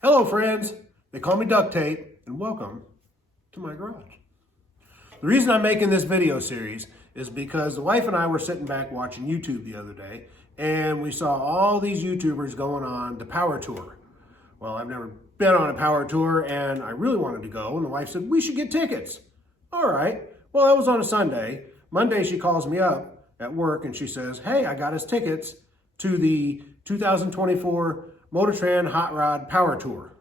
Hello friends, they call me duct tape, and welcome to my garage. The reason I'm making this video series is because the wife and I were sitting back watching YouTube the other day, and we saw all these YouTubers going on the power tour. Well, I've never been on a power tour, and I really wanted to go, and the wife said, we should get tickets. All right, well, that was on a Sunday. Monday, she calls me up at work, and she says, hey, I got us tickets to the 2024 Motortran Hot Rod Power Tour.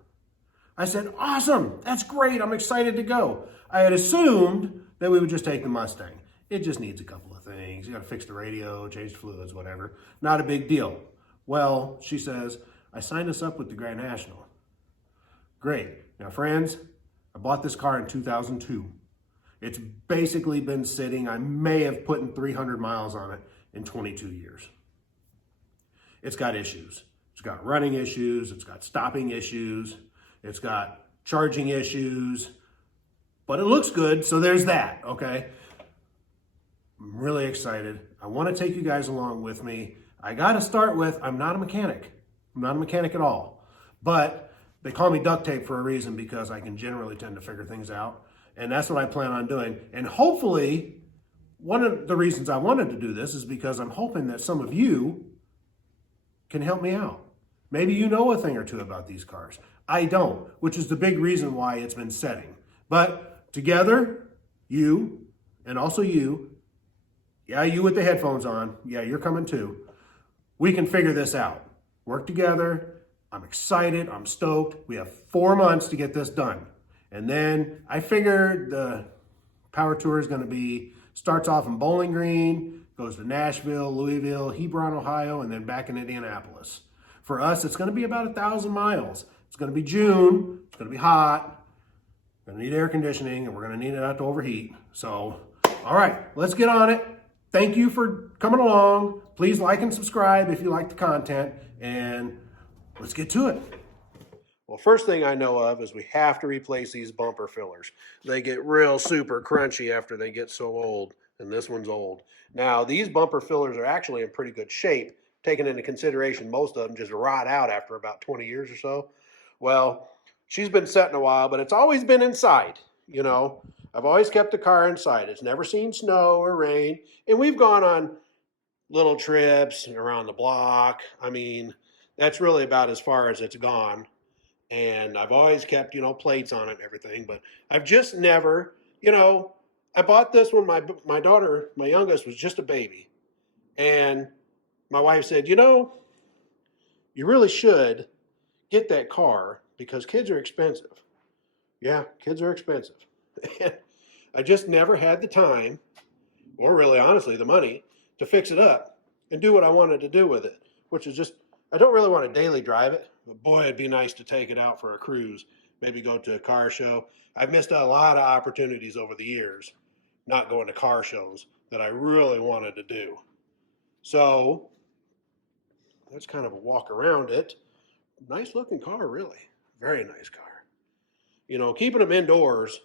I said, awesome, that's great, I'm excited to go. I had assumed that we would just take the Mustang. It just needs a couple of things. You gotta fix the radio, change the fluids, whatever. Not a big deal. Well, she says, I signed us up with the Grand National. Great. Now friends, I bought this car in 2002. It's basically been sitting, I may have put in 300 miles on it in 22 years. It's got issues. It's got running issues, it's got stopping issues, it's got charging issues, but it looks good, so there's that, okay? I'm really excited. I want to take you guys along with me. I got to start with, I'm not a mechanic. I'm not a mechanic at all, but they call me duct tape for a reason because I can generally tend to figure things out, and that's what I plan on doing. And hopefully, one of the reasons I wanted to do this is because I'm hoping that some of you can help me out. Maybe you know a thing or two about these cars. I don't, which is the big reason why it's been setting. But together, you, and also you, yeah, you with the headphones on, yeah, you're coming too, we can figure this out. Work together. I'm excited. I'm stoked. We have 4 months to get this done. And then I figured the power tour is going to be, starts off in Bowling Green, goes to Nashville, Louisville, Hebron, Ohio, and then back in Indianapolis. For us, it's going to be about 1,000 miles. It's going to be June. It's going to be hot. We're going to need air conditioning, and we're going to need it not to overheat. So, all right, let's get on it. Thank you for coming along. Please like and subscribe if you like the content, and let's get to it. Well, first thing I know of is we have to replace these bumper fillers. They get real super crunchy after they get so old, and this one's old. Now, these bumper fillers are actually in pretty good shape, taking into consideration most of them just rot out after about 20 years or so. Well, she's been setting a while, but it's always been inside, you know. I've always kept the car inside. It's never seen snow or rain, and we've gone on little trips around the block. I mean, that's really about as far as it's gone. And I've always kept, you know, plates on it and everything, but I've just never, you know, I bought this when my daughter, my youngest, was just a baby. And my wife said, you know, you really should get that car because kids are expensive. Yeah, kids are expensive. And I just never had the time, or really honestly the money, to fix it up and do what I wanted to do with it, which is just, I don't really want to daily drive it, but boy, it'd be nice to take it out for a cruise, maybe go to a car show. I've missed a lot of opportunities over the years not going to car shows that I really wanted to do. So that's kind of a walk around it. Nice looking car, really. Very nice car. You know, keeping them indoors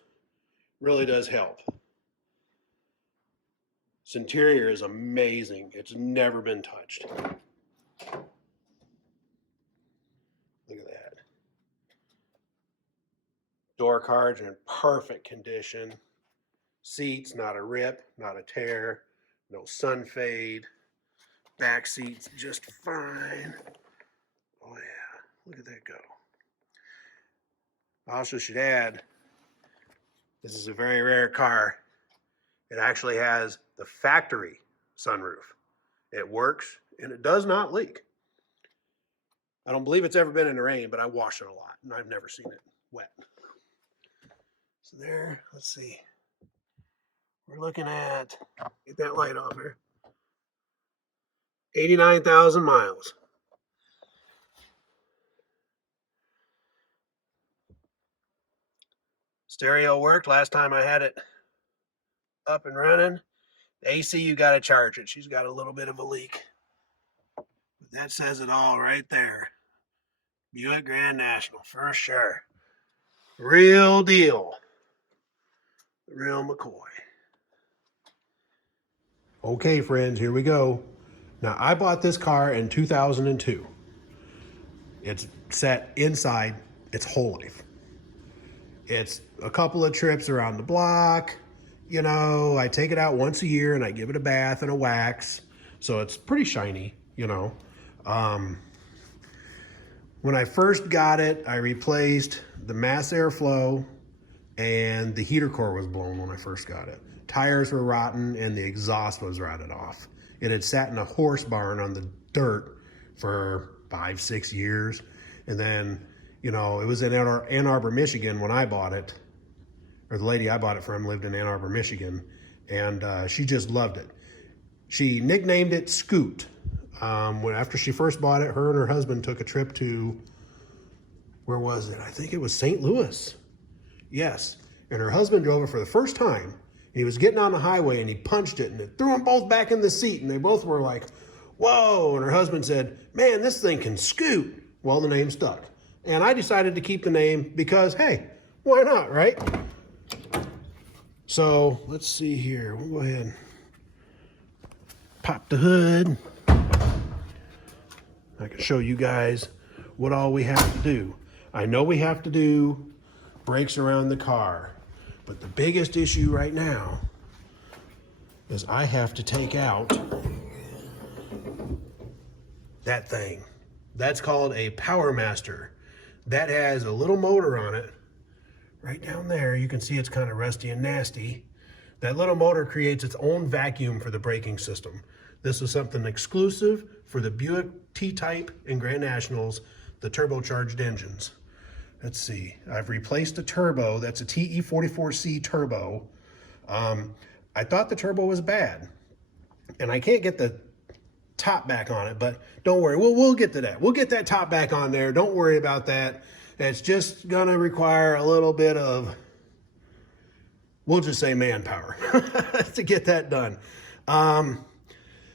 really does help. This interior is amazing. It's never been touched. Look at that. Door cards are in perfect condition. Seats, not a rip, not a tear. No sun fade. Back seats, just fine. Oh yeah, look at that go. I also should add, this is a very rare car. It actually has the factory sunroof. It works and it does not leak. I don't believe it's ever been in the rain, but I wash it a lot and I've never seen it wet. So there, let's see. We're looking at, get that light off here, 89,000 miles. Stereo worked last time I had it up and running. The AC, you got to charge it. She's got a little bit of a leak. But that says it all right there. Buick Grand National, for sure. Real deal. Real McCoy. Okay, friends, here we go. Now, I bought this car in 2002. It's set inside its whole life. It's a couple of trips around the block. You know, I take it out once a year and I give it a bath and a wax. So it's pretty shiny, you know. When I first got it, I replaced the mass airflow and the heater core was blown when I first got it. Tires were rotten and the exhaust was rotted off. It had sat in a horse barn on the dirt for 5-6 years. And then, you know, it was in Ann Arbor, Michigan when I bought it, or the lady I bought it from lived in Ann Arbor, Michigan, and she just loved it. She nicknamed it Scoot. After she first bought it, her and her husband took a trip to, where was it? I think it was St. Louis. Yes. And her husband drove it for the first time. He was getting on the highway and he punched it and it threw them both back in the seat. And they both were like, whoa. And her husband said, man, this thing can scoot. Well, the name stuck. And I decided to keep the name because, hey, why not, right? So let's see here. We'll go ahead and pop the hood. I can show you guys what all we have to do. I know we have to do brakes around the car, but the biggest issue right now is I have to take out that thing. That's called a Power Master. That has a little motor on it right down there. You can see it's kind of rusty and nasty. That little motor creates its own vacuum for the braking system. This is something exclusive for the Buick T-Type and Grand Nationals, the turbocharged engines. Let's see, I've replaced the turbo. That's a TE44C turbo. I thought the turbo was bad, and I can't get the top back on it, but don't worry, we'll get to that. We'll get that top back on there. Don't worry about that. It's just gonna require a little bit of, we'll just say manpower to get that done.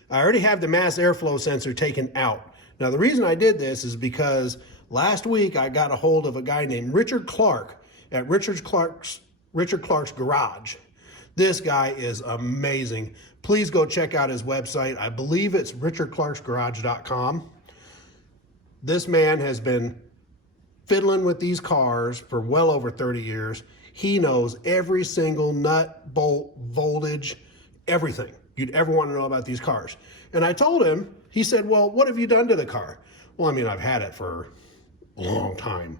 I already have the mass airflow sensor taken out. Now, the reason I did this is because last week I got a hold of a guy named Richard Clark at Richard Clark's Garage. This guy is amazing. Please go check out his website. I believe it's richardclarksgarage.com. This man has been fiddling with these cars for well over 30 years. He knows every single nut, bolt, voltage, everything you'd ever want to know about these cars. And I told him, he said, well, what have you done to the car? Well, I mean, I've had it for a long time.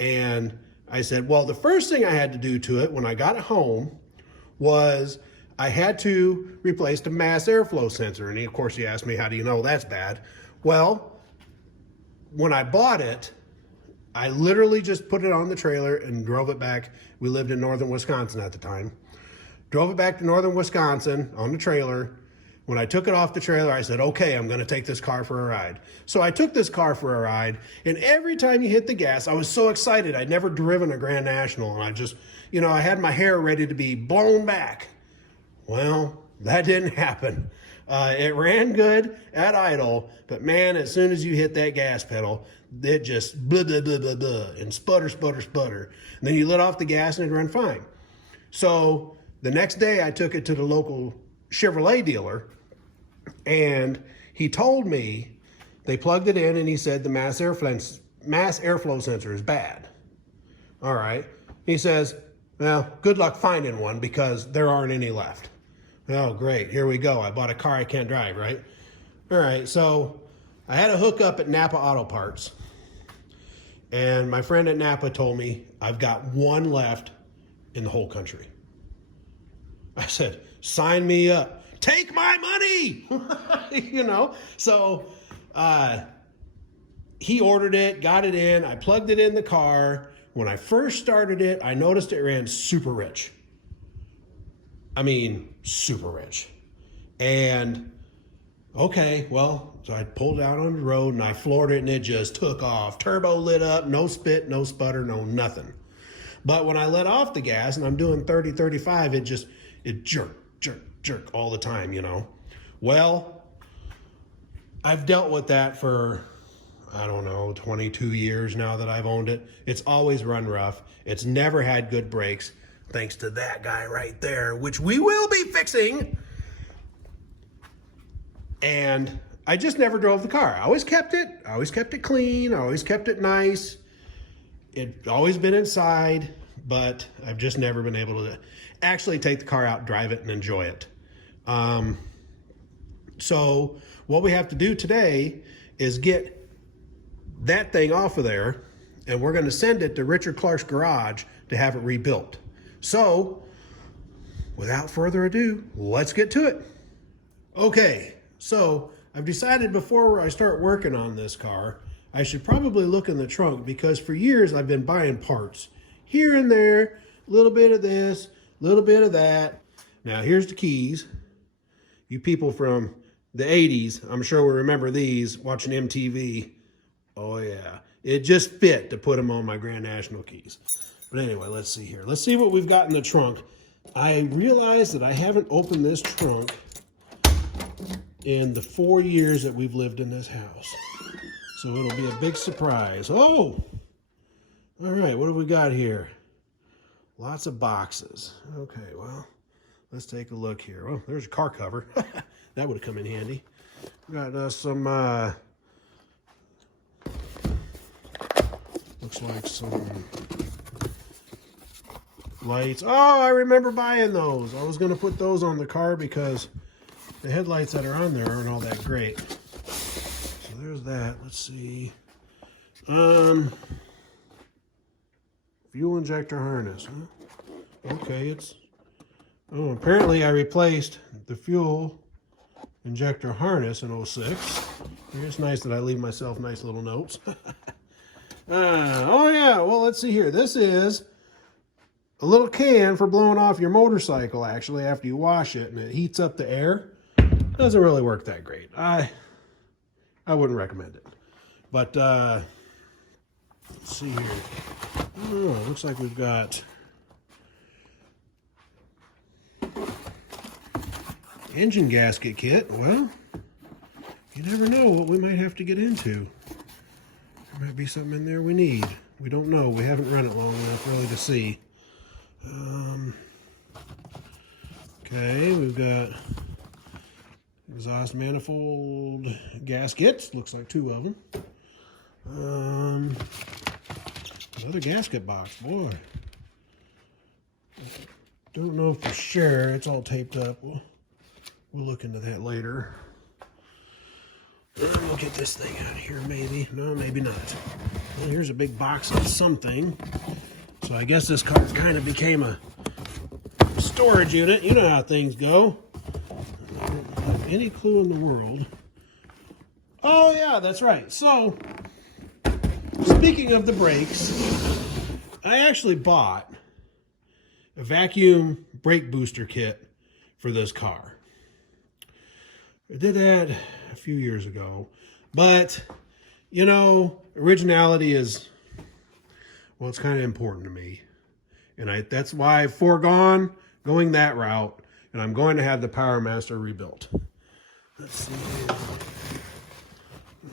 And I said, well, the first thing I had to do to it when I got it home was I had to replace the mass airflow sensor. And of course, he asked me, how do you know that's bad? Well, when I bought it, I literally just put it on the trailer and drove it back. We lived in northern Wisconsin at the time. Drove it back to northern Wisconsin on the trailer. When I took it off the trailer, I said, okay, I'm gonna take this car for a ride. So I took this car for a ride, and every time you hit the gas, I was so excited. I'd never driven a Grand National, and I just, you know, I had my hair ready to be blown back. Well, that didn't happen. It ran good at idle, but man, as soon as you hit that gas pedal, it just blah, blah, blah, blah, blah, and sputter, sputter, sputter. And then you let off the gas and it ran fine. So the next day I took it to the local Chevrolet dealer, and he told me they plugged it in and he said the mass airflow sensor is bad. All right. He says, well, good luck finding one because there aren't any left. Oh, great. Here we go. I bought a car I can't drive, right? All right. So I had a hookup at Napa Auto Parts, and my friend at Napa told me I've got one left in the whole country. I said, sign me up. Take my money, you know? So he ordered it, got it in. I plugged it in the car. When I first started it, I noticed it ran super rich. I mean, super rich. And okay, well, so I pulled out on the road and I floored it and it just took off. Turbo lit up, no spit, no sputter, no nothing. But when I let off the gas and I'm doing 30, 35, it jerk, jerk, jerk all the time, you know? Well, I've dealt with that for, I don't know, 22 years now that I've owned it. It's always run rough. It's never had good brakes, thanks to that guy right there, which we will be fixing. And I just never drove the car. I always kept it. I always kept it clean. I always kept it nice. It's always been inside, but I've just never been able to actually take the car out, drive it, and enjoy it. So what we have to do today is get that thing off of there, and we're going to send it to Richard Clark's garage to have it rebuilt. So without further ado, let's get to it. Okay, so I've decided before I start working on this car, I should probably look in the trunk, because for years I've been buying parts here and there, a little bit of this, a little bit of that. Now here's the keys. You people from the 80s, I'm sure will remember these, watching MTV. Oh yeah, it just fit to put them on my Grand National keys. But anyway, let's see here. Let's see what we've got in the trunk. I realize that I haven't opened this trunk in the 4 years that we've lived in this house. So it'll be a big surprise. Oh, all right, what do we got here? Lots of boxes. Okay, well, let's take a look here. Oh, there's a car cover. That would have come in handy. We got some, looks like some lights. Oh, I remember buying those. I was going to put those on the car because the headlights that are on there aren't all that great. So there's that. Let's see. Fuel injector harness. Huh? Okay, it's... Oh, apparently I replaced the fuel injector harness in 06. It's nice that I leave myself nice little notes. Oh yeah, well, let's see here. This is a little can for blowing off your motorcycle, actually, after you wash it, and it heats up the air. Doesn't really work that great. I wouldn't recommend it. But let's see here. Oh, looks like we've got engine gasket kit. Well, you never know what we might have to get into. There might be something in there we need. We don't know. We haven't run it long enough really to see. Okay, we've got exhaust manifold gaskets. Looks like 2 of them. Another gasket box. Boy, don't know for sure. It's all taped up. We'll look into that later. We'll get this thing out of here, maybe. No, maybe not. Well, here's a big box of something. So I guess this car kind of became a storage unit. You know how things go. I don't have any clue in the world. Oh, yeah, that's right. So, speaking of the brakes, I actually bought a vacuum brake booster kit for this car. I did that a few years ago, but you know, originality is, well, it's kind of important to me, and that's why I've foregone going that route, and I'm going to have the Power Master rebuilt. Let's see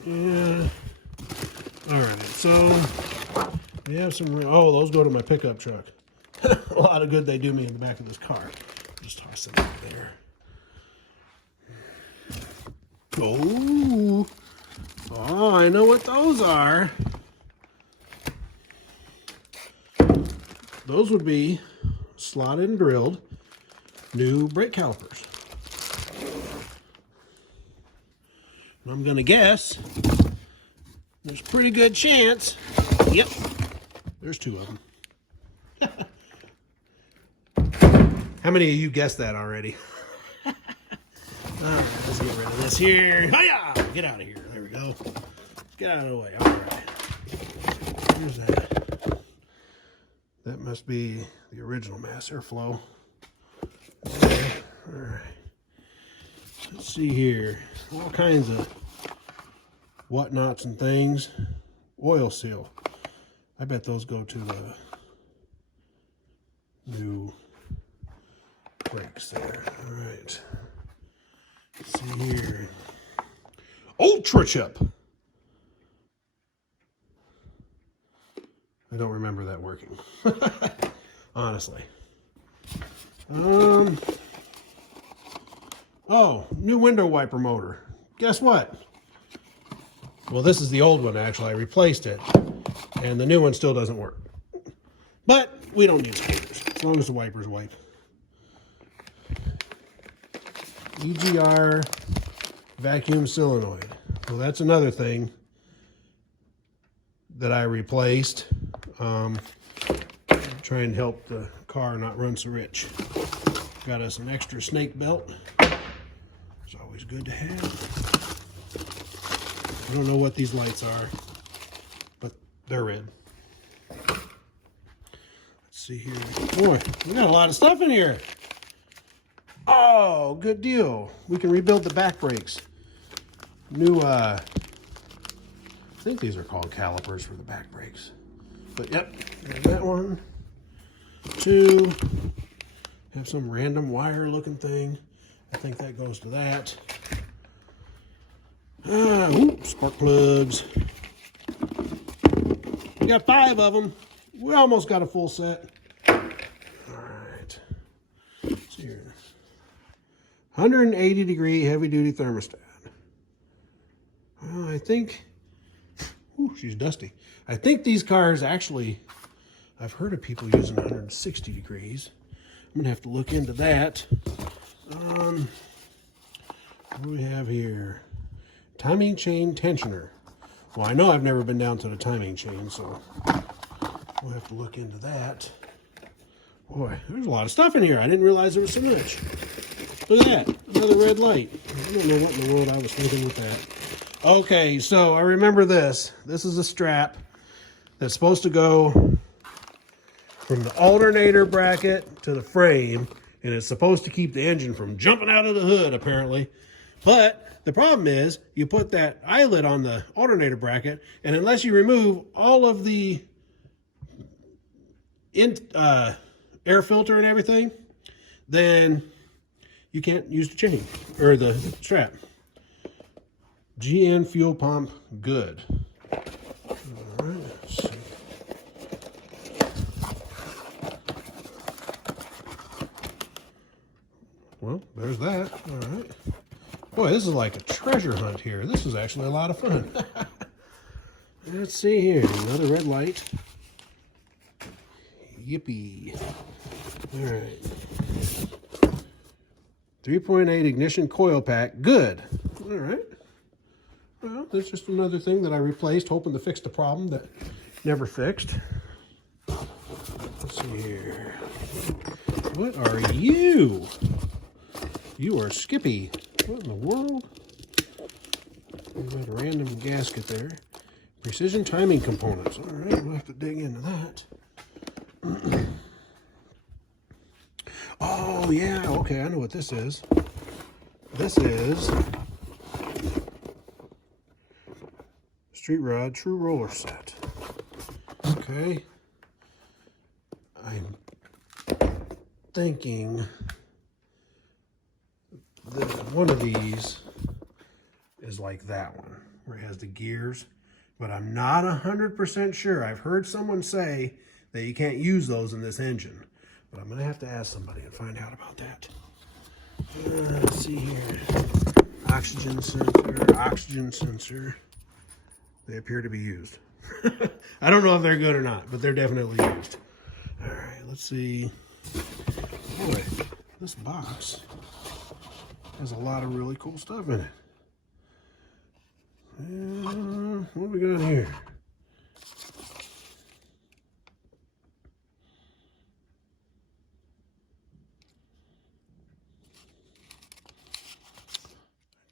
here. Yeah. All right, so we have some. Oh, those go to my pickup truck. A lot of good they do me in the back of this car. Just toss them out there. Oh, I know what those are. Those would be slotted and drilled new brake calipers. And I'm going to guess there's a pretty good chance. Yep, there's 2 of them. How many of you guessed that already? All right, let's get rid of this here. Hiya! Get out of here. There we go. Get out of the way. All right. Here's that. That must be the original mass airflow. Okay. All right. Let's see here. All kinds of whatnots and things. Oil seal. I bet those go to the new brakes there. All right. Let's see here. Ultra chip. I don't remember that working. Honestly. Oh, new window wiper motor. Guess what? Well, this is the old one, actually. I replaced it. And the new one still doesn't work. But we don't need spanners, as long as the wipers wipe. EGR vacuum solenoid. Well, that's another thing that I replaced. Try and help the car not run so rich. Got us an extra snake belt. It's always good to have. I don't know what these lights are, but they're red. Let's see here. Boy, we got a lot of stuff in here. Oh, good deal. We can rebuild the back brakes. New, I think these are called calipers for the back brakes. But yep, there's that one. Two. Have some random wire looking thing. I think that goes to that. Spark plugs. We got 5 of them. We almost got a full set. All right. Let's see here. 180 degree heavy duty thermostat. Well, I think, she's dusty. I think these cars actually, I've heard of people using 160 degrees. I'm gonna have to look into that. What do we have here? Timing chain tensioner. Well, I know I've never been down to the timing chain, so we'll have to look into that. Boy, there's a lot of stuff in here. I didn't realize there was so much. Look at that, another red light. I don't know what in the world I was thinking with that. Okay, so I remember this. This is a strap that's supposed to go from the alternator bracket to the frame, and it's supposed to keep the engine from jumping out of the hood, apparently. But the problem is, you put that eyelet on the alternator bracket, and unless you remove all of the air filter and everything, then you can't use the chain, or the strap. GN fuel pump, good. All right, let's see. Well, there's that. All right. Boy, this is like a treasure hunt here. This is actually a lot of fun. Let's see here. Another red light. Yippee. All right. 3.8 ignition coil pack. Good. All right. Well, there's just another thing that I replaced, hoping to fix the problem that never fixed. Let's see here. What are you? You are Skippy. What in the world? We've got a random gasket there. Precision timing components. All right, we'll have to dig into that. Oh, yeah. Okay, I know what this is. This is Street Rod True Roller Set. Okay. I'm thinking that one of these is like that one, where it has the gears, but I'm not 100% sure. I've heard someone say that you can't use those in this engine, but I'm gonna have to ask somebody and find out about that. Let's see here. Oxygen sensor. They appear to be used. I don't know if they're good or not, but they're definitely used. All right, let's see. Boy, this box has a lot of really cool stuff in it. What do we got here?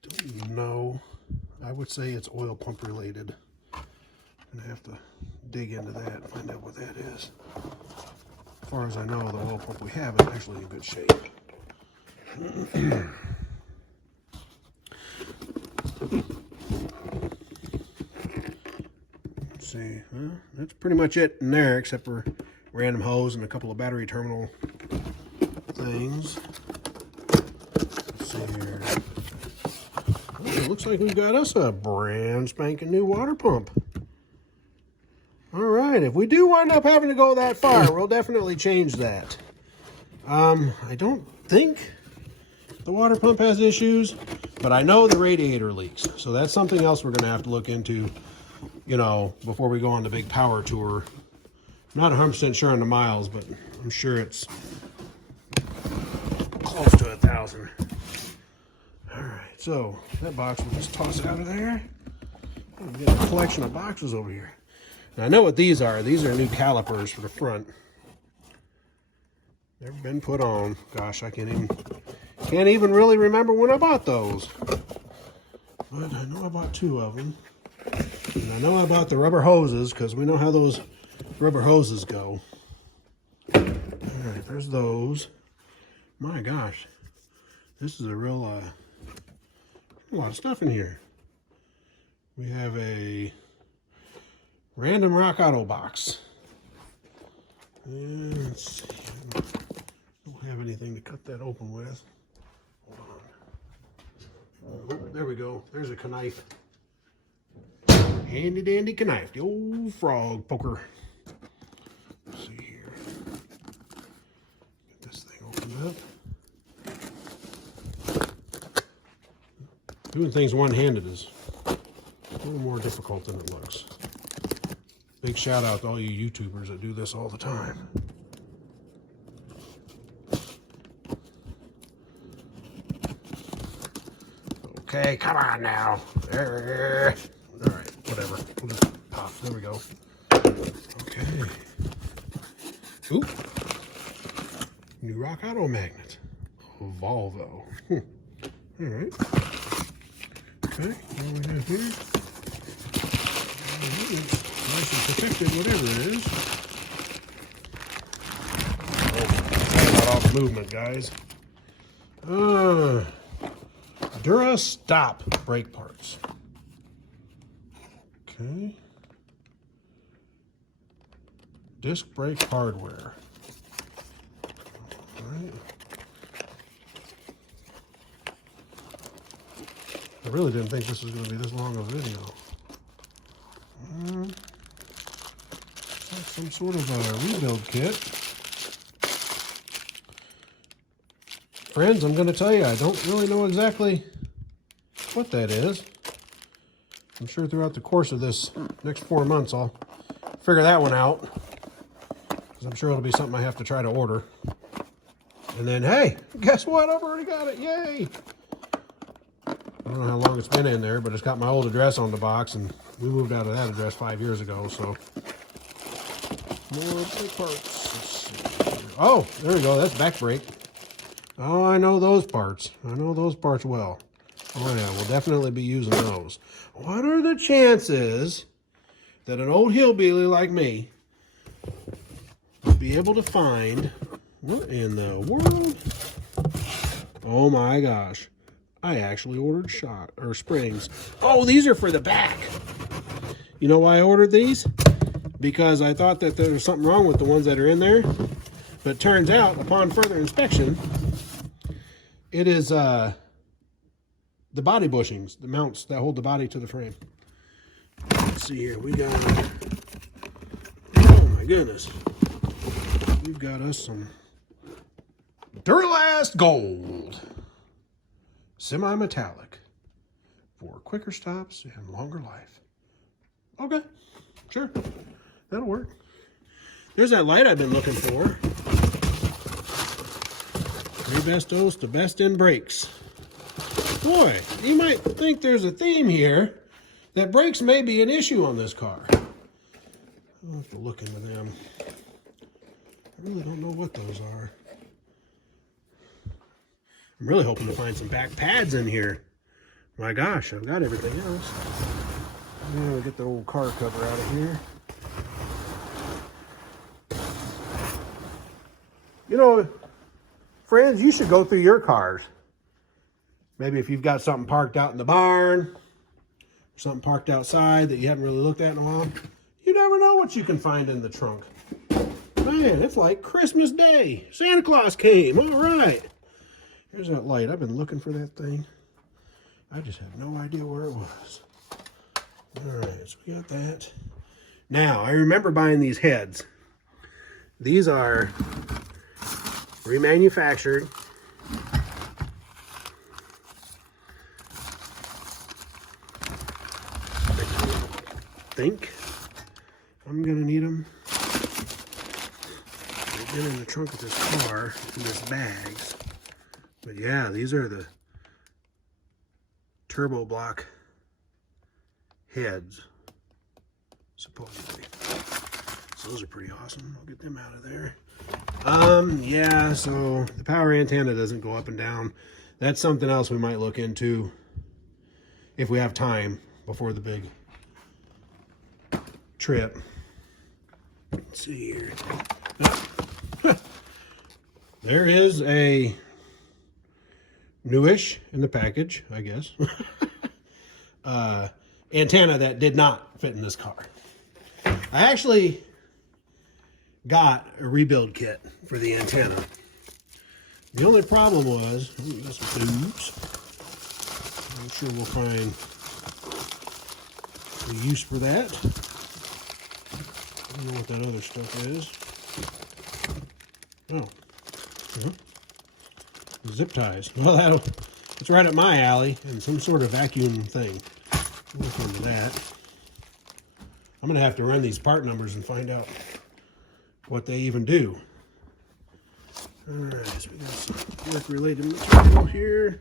I don't even know. I would say it's oil pump related. I'm gonna have to dig into that and find out what that is. As far as I know, the oil pump we have is actually in good shape. Let's see, that's pretty much it in there, except for random hose and a couple of battery terminal things. Let's see here. Oh, it looks like we've got us a brand spanking new water pump. All right, if we do wind up having to go that far, we'll definitely change that. I don't think the water pump has issues, but I know the radiator leaks. So that's something else we're gonna have to look into. you know, before we go on the big power tour. I'm not 100% sure on the miles, but I'm sure it's close to 1,000. All right, so that box, we'll just toss it out of there. We got a collection of boxes over here. Now I know what these are. These are new calipers for the front. Never been put on. Gosh, I can't even really remember when I bought those. But I know I bought 2 of them. And I know I bought the rubber hoses because we know how those rubber hoses go. All right, there's those. My gosh, this is a real a lot of stuff in here. We have a random Rock Auto box. And let's see. I don't have anything to cut that open with. Hold on. Oh, there we go. There's a knife. Handy dandy knife. The old frog poker. Let's see here. Get this thing opened up. Doing things one-handed is a little more difficult than it looks. Big shout out to all you YouTubers that do this all the time. Okay, come on now. There. All right, whatever. We'll just pop. There we go. Okay. Oop. New Rock Auto magnet. Volvo. All right. Okay, what do we have here? It's nice and protected, whatever it is. Oh, got off movement, guys. Dura Stop brake parts. Okay. Disc brake hardware. All right. I really didn't think this was going to be this long of a video. Like some sort of a rebuild kit. Friends, I'm going to tell you, I don't really know exactly what that is. I'm sure throughout the course of this next 4 months, I'll figure that one out. Because I'm sure it'll be something I have to try to order. And then, hey, guess what? I've already got it. Yay! I don't know how long it's been in there, but it's got my old address on the box, and we moved out of that address 5 years ago, so. More brake parts. Let's see. Oh, there we go. That's back brake. Oh, I know those parts. I know those parts well. Oh, yeah, we'll definitely be using those. What are the chances that an old hillbilly like me will be able to find, what in the world? Oh, my gosh. I actually ordered springs. Oh, these are for the back. You know why I ordered these? Because I thought that there was something wrong with the ones that are in there. But it turns out, upon further inspection, it is the body bushings, the mounts that hold the body to the frame. Let's see here. We got, oh my goodness. We've got us some Duralast Gold. Semi-metallic for quicker stops and longer life. Okay, sure, that'll work. There's that light I've been looking for. 3 bestos to best in brakes. Boy, you might think there's a theme here that brakes may be an issue on this car. I'll have to look into them. I really don't know what those are. I'm really hoping to find some back pads in here. My gosh, I've got everything else. I'm gonna get the old car cover out of here. You know, friends, you should go through your cars. Maybe if you've got something parked out in the barn, something parked outside that you haven't really looked at in a while, you never know what you can find in the trunk. Man, it's like Christmas Day. Santa Claus came, all right. Here's that light. I've been looking for that thing. I just have no idea where it was. All right, so we got that. Now, I remember buying these heads. These are remanufactured. think I'm gonna need them. They've been in the trunk of this car in this bags. But yeah, these are the turbo block heads, supposedly. So those are pretty awesome. I'll get them out of there. Yeah, so the power antenna doesn't go up and down. That's something else we might look into if we have time before the big trip. Let's see here. There is a newish in the package, I guess. Antenna that did not fit in this car. I actually got a rebuild kit for the antenna. The only problem was, oops, I'm sure we'll find a use for that. I don't know what that other stuff is. Oh. Zip ties. Well, it's right up my alley, and some sort of vacuum thing. We'll look into that. I'm going to have to run these part numbers and find out what they even do. Alright, so we got some work-related material here.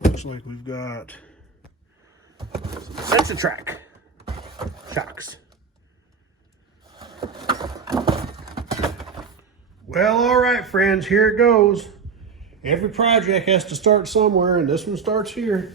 Looks like we've got some sensor track shocks. Well, alright friends, here it goes. Every project has to start somewhere, and this one starts here.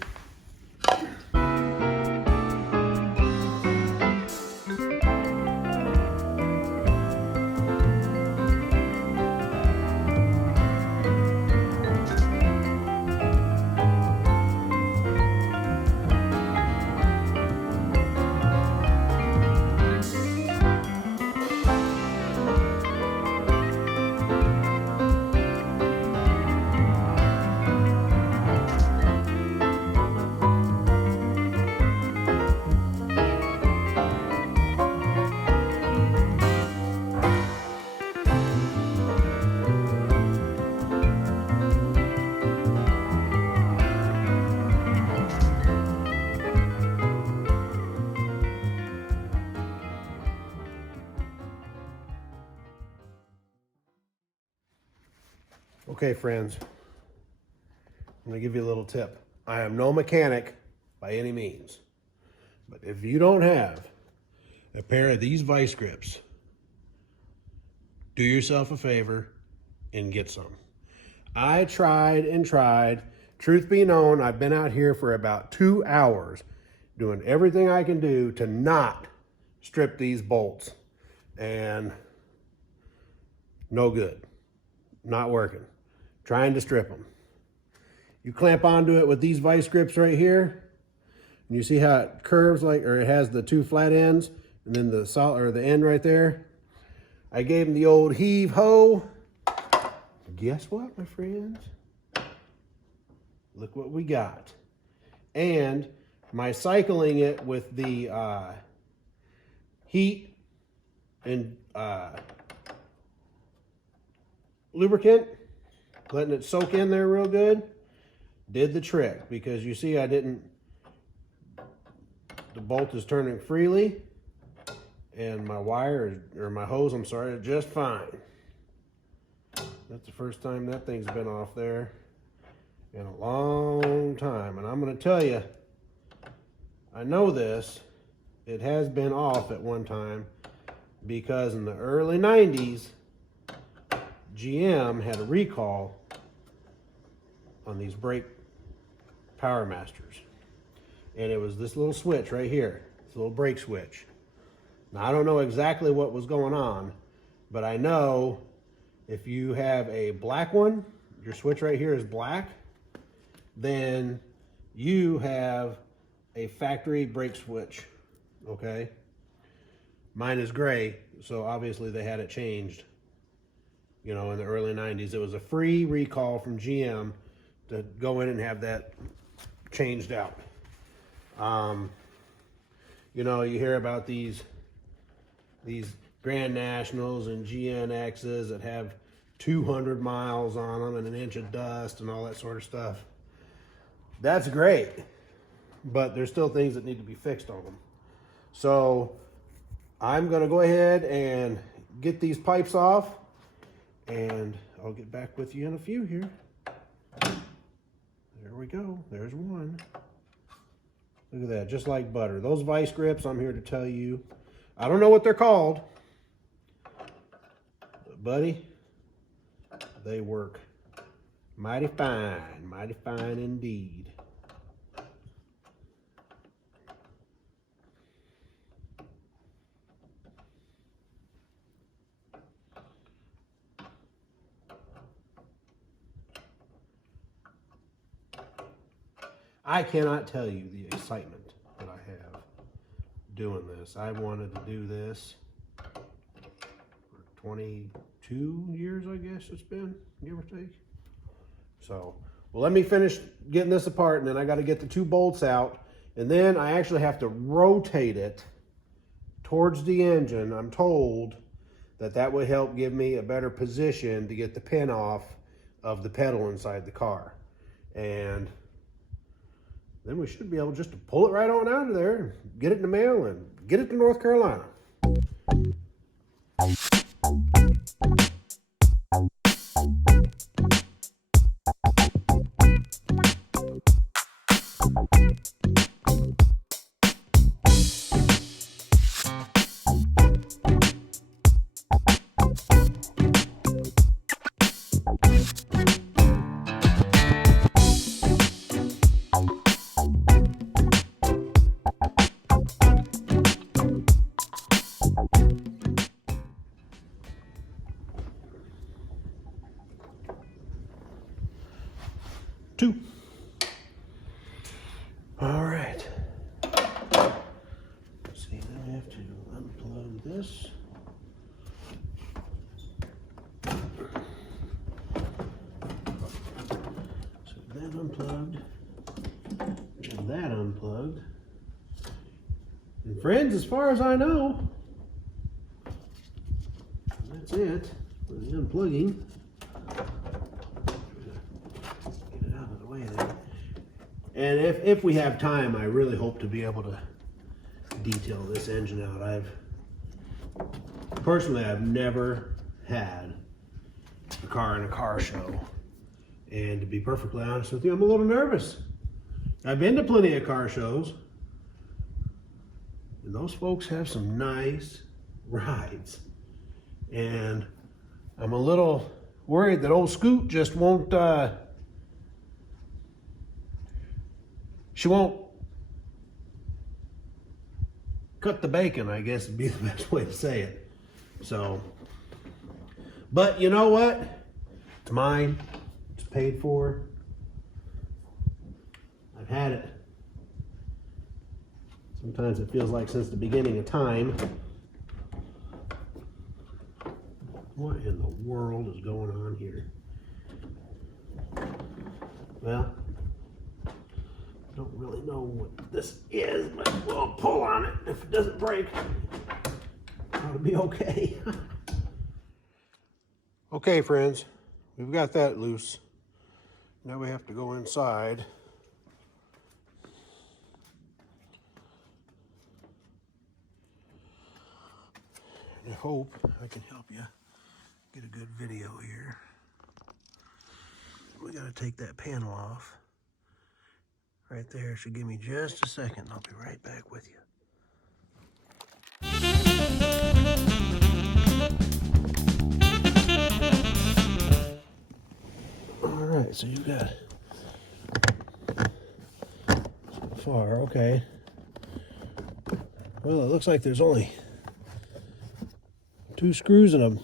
Okay, friends, I'm going to give you a little tip. I am no mechanic by any means, but if you don't have a pair of these vice grips, do yourself a favor and get some. I tried and tried. Truth be known, I've been out here for about 2 hours doing everything I can do to not strip these bolts, and no good. Not working. Trying to strip them. You clamp onto it with these vice grips right here, and you see how it curves, like, or it has the two flat ends and then the solid, or the end right there. I gave them the old heave ho. Guess what, my friends? Look what we got. And my cycling it with the heat and lubricant, letting it soak in there real good, did the trick. Because you see, the bolt is turning freely, and my wire, or my hose, I'm sorry, is just fine. That's the first time that thing's been off there in a long time. And I'm going to tell you, I know this, it has been off at one time, because in the early 90s, GM had a recall on these brake Power Masters, and it was this little switch right here, this little brake switch. Now, I don't know exactly what was going on, but I know if you have a black one, your switch right here is black, then you have a factory brake switch, okay? Mine is gray, so obviously they had it changed. You know, in the early 90s, it was a free recall from GM to go in and have that changed out. You know, you hear about these Grand Nationals and GNXs that have 200 miles on them and an inch of dust and all that sort of stuff. That's great, but there's still things that need to be fixed on them. So I'm going to go ahead and get these pipes off, and I'll get back with you in a few here. There we go. There's one. Look at that, just like butter. Those vice grips, I'm here to tell you, I don't know what they're called, but buddy, they work mighty fine indeed. I cannot tell you the excitement that I have doing this. I wanted to do this for 22 years, I guess it's been, give or take. So, well, let me finish getting this apart, and then I got to get the 2 bolts out, and then I actually have to rotate it towards the engine. I'm told that that would help give me a better position to get the pin off of the pedal inside the car. And then we should be able just to pull it right on out of there, and get it in the mail, and get it to North Carolina. Two. All right. Let's see, now I have to unplug this. So that unplugged, and that unplugged. And friends, as far as I know, that's it for the unplugging. And if we have time, I really hope to be able to detail this engine out. Personally, I've never had a car in a car show. And to be perfectly honest with you, I'm a little nervous. I've been to plenty of car shows, and those folks have some nice rides. And I'm a little worried that old Scoot just won't, she won't cut the bacon, I guess would be the best way to say it. So, but you know what? It's mine. It's paid for. I've had it. Sometimes it feels like since the beginning of time. What in the world is going on here? Well, I don't really know what this is, but we'll pull on it. If it doesn't break, it'll be okay. Okay, friends, we've got that loose. Now we have to go inside. And I hope I can help you get a good video here. We gotta take that panel off. Right there, should give me just a second. I'll be right back with you. All right, so you got so far, okay. Well, it looks like there's only 2 screws and a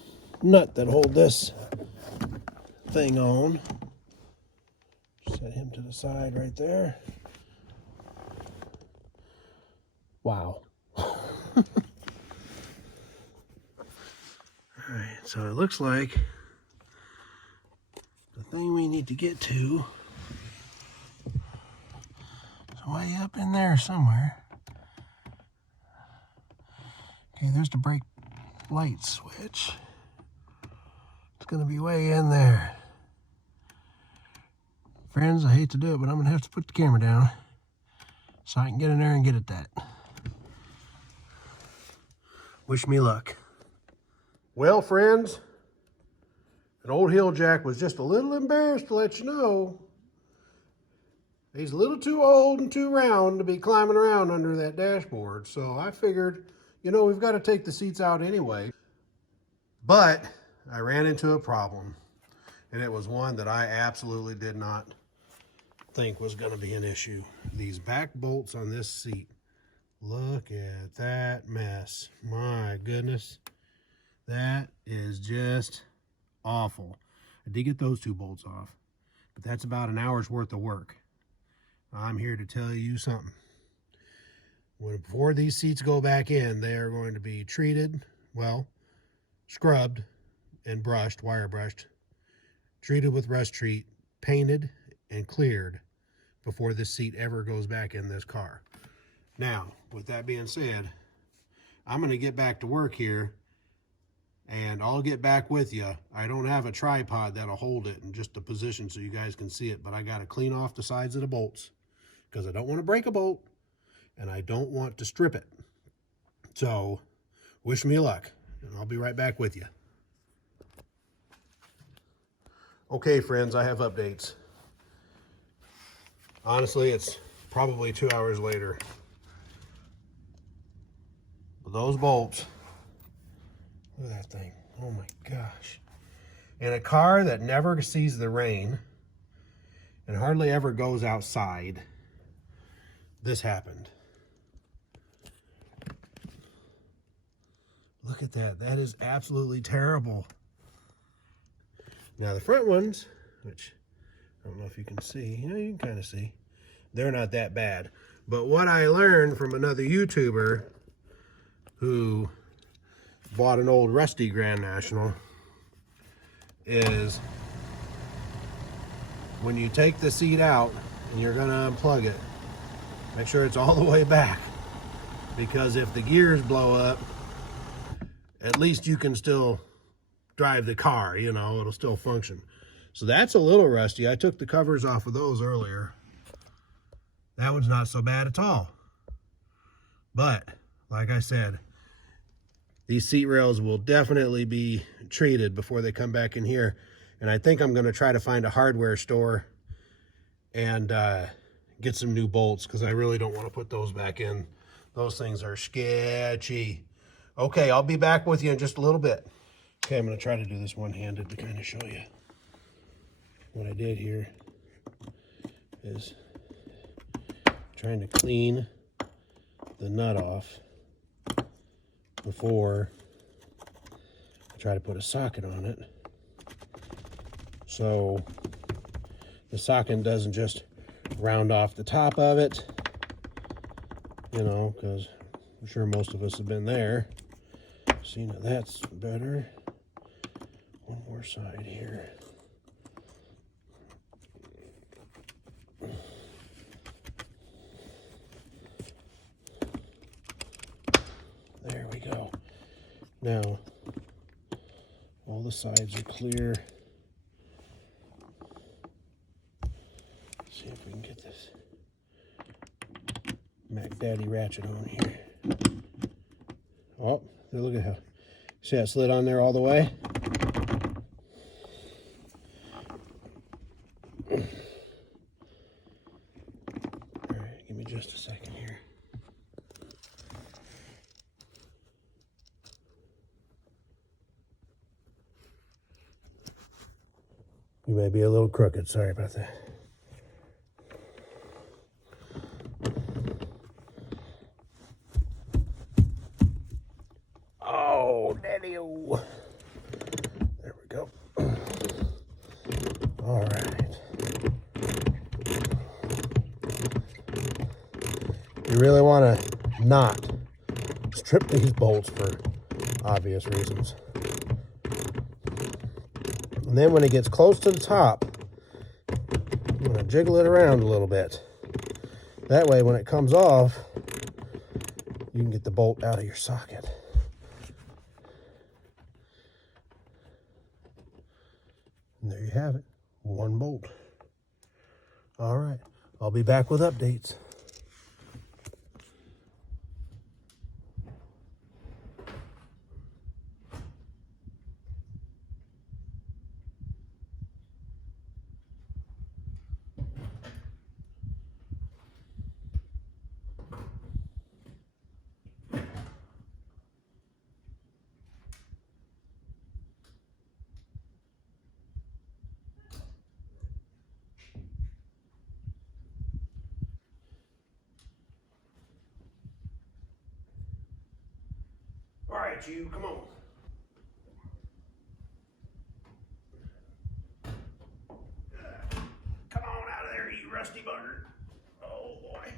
nut that hold this thing on. Set him to the side right there. Wow. All right, so it looks like the thing we need to get to is way up in there somewhere. Okay, there's the brake light switch. It's going to be way in there. Friends, I hate to do it, but I'm going to have to put the camera down so I can get in there and get at that. Wish me luck. Well, friends, an old hill jack was just a little embarrassed to let you know he's a little too old and too round to be climbing around under that dashboard. So I figured, you know, we've got to take the seats out anyway. But I ran into a problem, and it was one that I absolutely did not think was going to be an issue. These back bolts on this seat. Look at that mess. My goodness. That is just awful. I did get those two bolts off, but that's about an hour's worth of work. I'm here to tell you something. Before these seats go back in, they are going to be treated, well, scrubbed and brushed, wire brushed, treated with rust treat, painted and cleared before this seat ever goes back in this car. Now, with that being said, I'm going to get back to work here, and I'll get back with you. I don't have a tripod that'll hold it in just a position so you guys can see it, but I got to clean off the sides of the bolts because I don't want to break a bolt and I don't want to strip it. So, wish me luck, and I'll be right back with you. Okay, friends, I have updates. Honestly, it's probably 2 hours later. Those bolts, look at that thing, oh my gosh. In a car that never sees the rain and hardly ever goes outside, this happened. Look at that, that is absolutely terrible. Now the front ones, which I don't know if you can see, yeah, you can kind of see, they're not that bad. But what I learned from another YouTuber who bought an old rusty Grand National is when you take the seat out and you're going to unplug it, make sure it's all the way back, because if the gears blow up, at least you can still drive the car, you know, it'll still function. So that's a little rusty. I took the covers off of those earlier. That one's not so bad at all. But like I said, these seat rails will definitely be treated before they come back in here. And I think I'm going to try to find a hardware store and get some new bolts, because I really don't want to put those back in. Those things are sketchy. Okay, I'll be back with you in just a little bit. Okay, I'm going to try to do this one-handed to kind of show you. What I did here is trying to clean the nut off before I try to put a socket on it, so the socket doesn't just round off the top of it, you know, because I'm sure most of us have been there. See, now that's better. One more side here. There we go. Now, all the sides are clear. Let's see if we can get this Mac Daddy ratchet on here. Oh, look at how, see how it slid on there all the way? All right, give me just a second here. You may be a little crooked, sorry about that. Oh, daddy-o. There we go. All right. You really want to not strip these bolts for obvious reasons. And then when it gets close to the top, you want to jiggle it around a little bit. That way, when it comes off, you can get the bolt out of your socket. And there you have it, one bolt. All right, I'll be back with updates. right, you, come on. Come on out of there, you rusty bugger. Oh boy.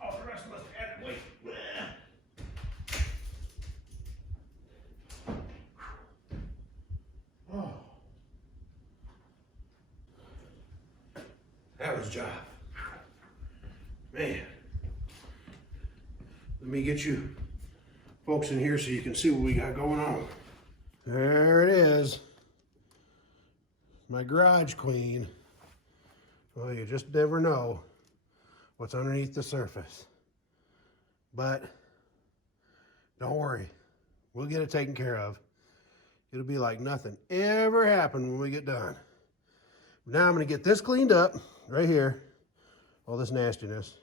Oh, the rest must have added weight. Oh. That was a job. Man. Let me get you folks in here so you can see what we got going on. There it is. My garage queen. Well, you just never know what's underneath the surface. But don't worry, we'll get it taken care of. It'll be like nothing ever happened when we get done. Now I'm gonna get this cleaned up right here, all this nastiness.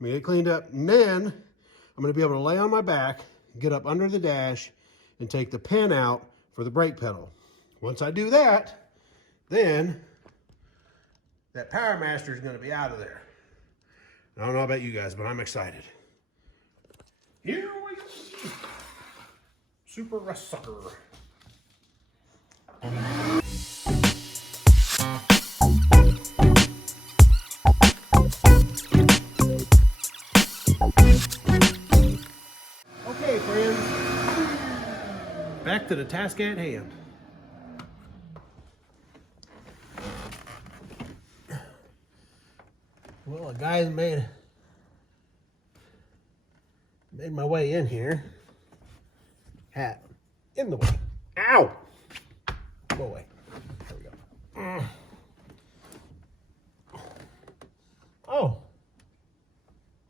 I'm gonna get it cleaned up, and then I'm gonna be able to lay on my back, get up under the dash, and take the pin out for the brake pedal. Once I do that, then that Power Master is gonna be out of there. I don't know about you guys, but I'm excited. Here we go. Super Rust Sucker. Okay, friends. Back to the task at hand. Well, a guy's made my way in here. Hat in the way. Ow! Go away. There we go. Oh,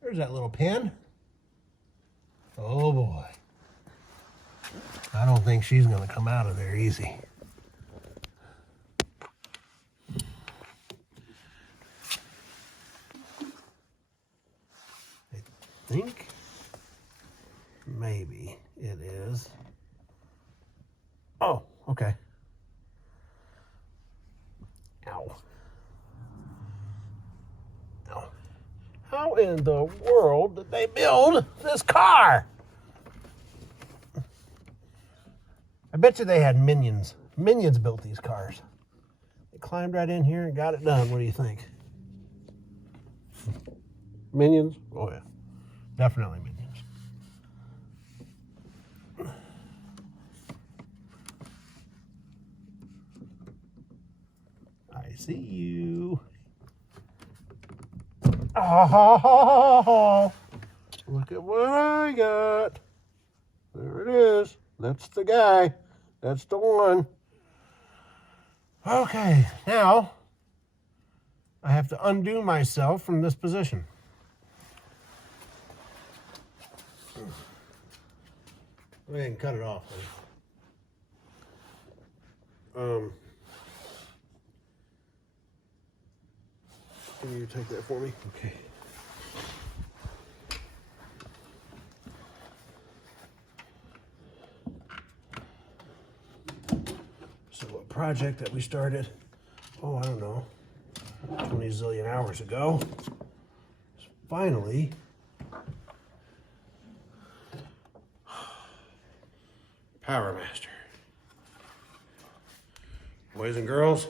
there's that little pin. Oh boy. I don't think she's gonna come out of there easy. I think maybe it is. Oh, okay. Ow. Ow. How in the world did they build this car? I bet you they had minions. Minions built these cars. They climbed right in here and got it done. What do you think? Minions? Oh yeah, definitely minions. I see you. Oh, look at what I got. There it is. That's the guy. That's the one. Okay, now I have to undo myself from this position. Go ahead and cut it off. Can you take that for me? Okay. So a project that we started, oh, I don't know, 20 zillion hours ago, is finally Power Master. Boys and girls,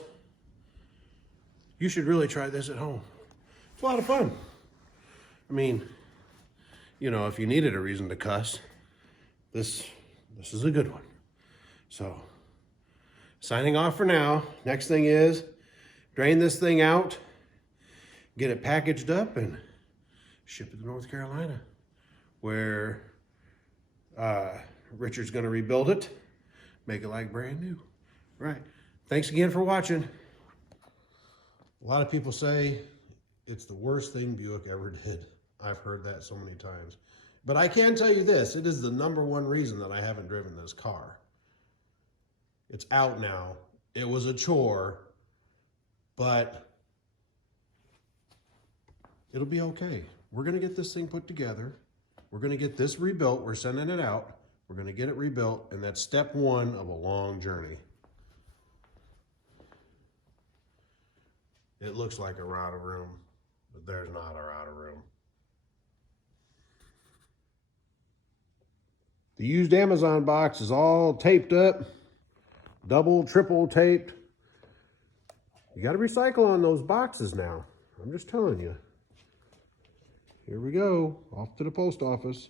you should really try this at home. It's a lot of fun. I mean, you know, if you needed a reason to cuss, this is a good one. So, signing off for now. Next thing is drain this thing out, get it packaged up, and ship it to North Carolina, where Richard's gonna rebuild it, make it like brand new. Right. Thanks again for watching. A lot of people say it's the worst thing Buick ever did. I've heard that so many times. But I can tell you this, it is the #1 reason that I haven't driven this car. It's out now. It was a chore, but it'll be okay. We're gonna get this thing put together. We're gonna get this rebuilt. We're sending it out. We're going to get it rebuilt, and that's step one of a long journey. It looks like a router room, but there's not a router room. The used Amazon box is all taped up, double, triple taped. You got to recycle on those boxes now. I'm just telling you. Here we go, off to the post office.